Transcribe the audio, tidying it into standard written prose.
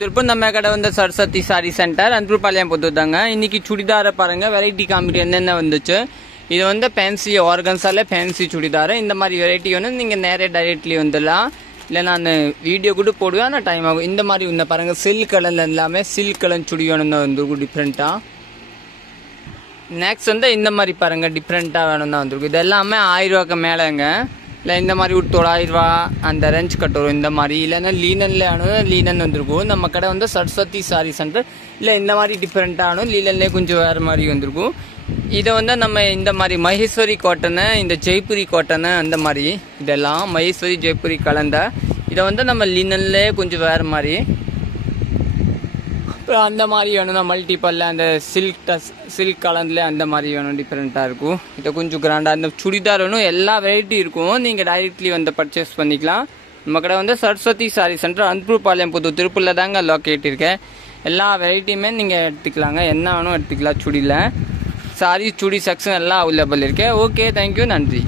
திருப்பூர் நம்ம கடை வந்து சரஸ்வதி சாரி சென்டர் அன்புபாளையம் போட்டுட்டாங்க. இன்னைக்கு சுடிதாரை பாருங்க, வெரைட்டி காமிட்டு என்னென்ன வந்துச்சு. இது வந்து ஃபேன்சி ஆர்கன்ஸால ஃபேன்சி சுடிதார். இந்த மாதிரி வெரைட்டி வந்து நீங்கள் நேரே டைரெக்ட்லி வந்துடலாம். இல்லை நான் வீடியோ கூட போடுவேன், ஆனால் டைம் ஆகும். இந்த மாதிரி இந்த பாருங்க, சில்க் கலர்ல எல்லாமே சில்க் கலர் சுடியோன்னு தான் வந்துருக்கும் டிஃப்ரெண்ட்டாக. நெக்ஸ்ட் வந்து இந்த மாதிரி பாருங்க, டிஃப்ரெண்ட்டாக வேணும் தான் வந்துருக்கும். இது எல்லாமே 1000 ரூபாய்க்கு மேலேங்க. இல்லை இந்த மாதிரி ஒரு 900 ரூபா அந்த ரேஞ்ச் கட் வரும். இந்த மாதிரி இல்லைன்னா லீனன்ல ஆனும் லீனன் வந்துருக்கும். நம்ம கடை வந்து சரஸ்வதி சாரி சென்டர். இல்லை இந்த மாதிரி டிஃப்ரெண்ட்டாக ஆனும் லீனன்லேயே கொஞ்சம் வேறு மாதிரி வந்துருக்கும். இதை வந்து நம்ம இந்த மாதிரி மகேஸ்வரி காட்டனு, இந்த ஜெய்ப்பூரி காட்டனு, அந்த மாதிரி இதெல்லாம் மகேஸ்வரி ஜெய்ப்பூரி கலந்த இதை வந்து நம்ம லீனன்லேயே கொஞ்சம் வேறு மாதிரி அந்த மாதிரி வேணும்னா மல்டிப்பல்ல அந்த சில்க் கலர்ல அந்த மாதிரி வேணும், டிஃப்ரெண்ட்டாக இருக்கும். இதை கொஞ்சம் கிராண்டாக அந்த சுடிதார் வேணும், எல்லா வெரைட்டி இருக்கும். நீங்கள் டைரெக்ட்லி வந்து பர்ச்சேஸ் பண்ணிக்கலாம். நம்ம கடை வந்து சரஸ்வதி சாரி சென்டர் அன்புபாளையம் புது திருப்பூரில் தாங்க லொக்கேட் இருக்கேன். எல்லா வெரைட்டியுமே நீங்கள் எடுத்துக்கலாங்க, என்ன வேணும் எடுத்துக்கலாம். சுடியில் சாரி சுடி செக்ஷன் எல்லாம் அவைலபிள் இருக்கு. ஓகே, தேங்க்யூ, நன்றி.